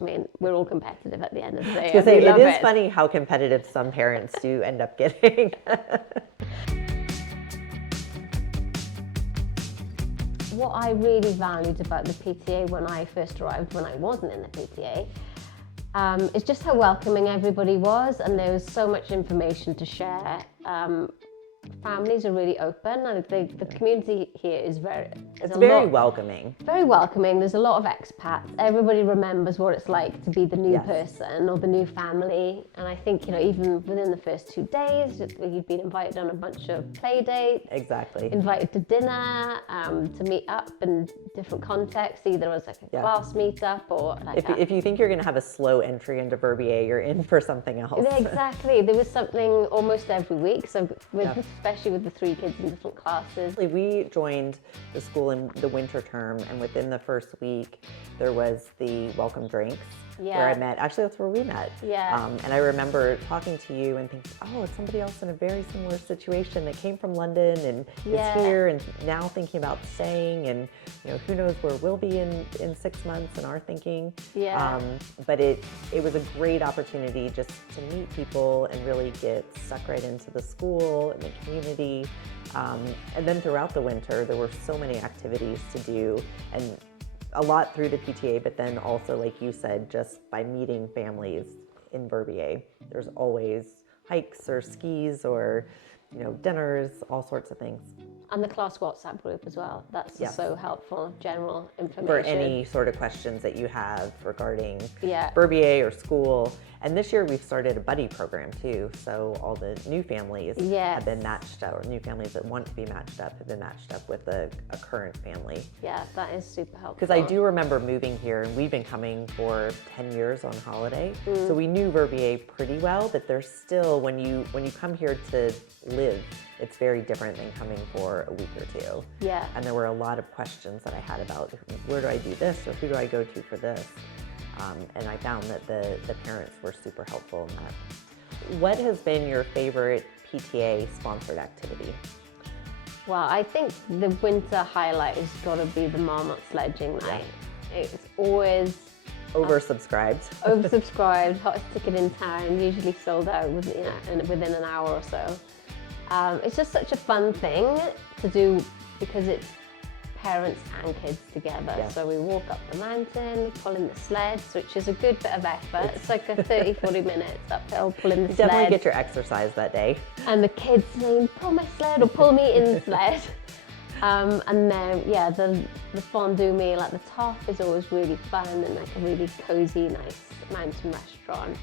I mean, we're all competitive at the end of the day. It is funny how competitive some parents do end up getting. What I really valued about the PTA when I first arrived, when I wasn't in the PTA, is just how welcoming everybody was, and there was so much information to share. Families are really open, and the community here is very welcoming. Very welcoming. There's a lot of expats. Everybody remembers what it's like to be the new person or the new family. And I think, even within the first 2 days, you'd been invited on a bunch of play dates. Exactly. Invited to dinner, to meet up in different contexts, either as like a class meetup or like if you think you're going to have a slow entry into Verbier, you're in for something else. Exactly. There was something almost every week. So especially with the 3 kids in different classes. We joined the school in the winter term, and within the first week, there was the welcome drinks where I met. Actually, that's where we met. Yeah. And I remember talking to you and thinking, oh, it's somebody else in a very similar situation that came from London and is here and now thinking about staying, and who knows where we'll be in 6 months in our thinking. Yeah. But it was a great opportunity just to meet people and really get stuck right into the school and the community. And then throughout the winter, there were so many activities to do, and a lot through the PTA, but then also, like you said, just by meeting families in Verbier. There's always hikes or skis or, dinners, all sorts of things. And the class WhatsApp group as well. That's so helpful, general information. For any sort of questions that you have regarding Verbier or school. And this year we've started a buddy program too. So all the new families have been matched up, or new families that want to be matched up have been matched up with a current family. Yeah, that is super helpful. Because I do remember moving here, and we've been coming for 10 years on holiday. So we knew Verbier pretty well, but there's still, when you come here to live, it's very different than coming for a week or 2. Yeah. And there were a lot of questions that I had about where do I do this or who do I go to for this? And I found that the parents were super helpful in that. What has been your favorite PTA sponsored activity? Well, I think the winter highlight has got to be the Marmot sledging night. It's always oversubscribed. Oversubscribed, hottest ticket in town, usually sold out within an hour or so. It's just such a fun thing to do because it's parents and kids together. Yeah. So we walk up the mountain, pulling the sleds, which is a good bit of effort. It's like a 30-40 minutes uphill pulling the sled. Definitely get your exercise that day. And the kids saying, pull my sled or pull me in the sled. And then, the fondue meal at the top is always really fun and like a really cozy, nice mountain restaurant.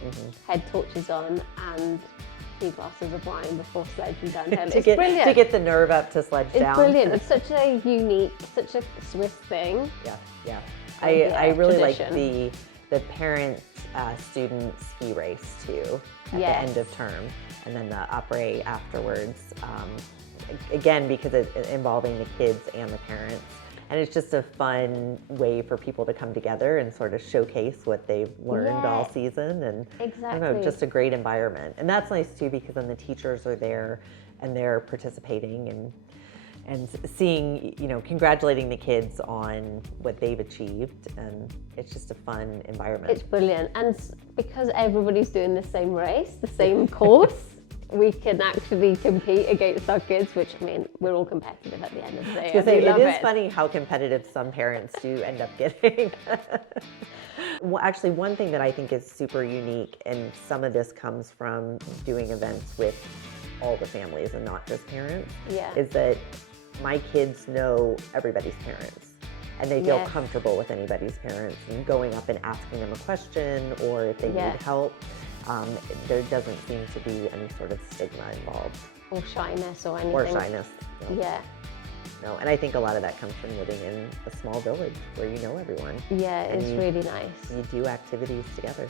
Head torches on and 2 glasses of wine before sledging downhill. It's brilliant. To get the nerve up to sledge down. It's brilliant. It's such a unique, such a Swiss thing. Yeah. I really tradition. like the parent-student ski race too at the end of term, and then the après afterwards. Again, because it's involving the kids and the parents. And it's just a fun way for people to come together and sort of showcase what they've learned all season. And exactly. I don't know, just a great environment. And that's nice too, because then the teachers are there and they're participating and seeing, congratulating the kids on what they've achieved. And it's just a fun environment. It's brilliant. And because everybody's doing the same race, the same course, we can actually compete against our kids, which, I mean, we're all competitive at the end of the day. It is funny how competitive some parents do end up getting. Well, actually, one thing that I think is super unique, and some of this comes from doing events with all the families and not just parents, is that my kids know everybody's parents. And they feel comfortable with anybody's parents and going up and asking them a question, or if they need help. There doesn't seem to be any sort of stigma involved. Or shyness or anything. Or shyness. No. Yeah. No, and I think a lot of that comes from living in a small village where you know everyone. Yeah, it's really nice. You do activities together.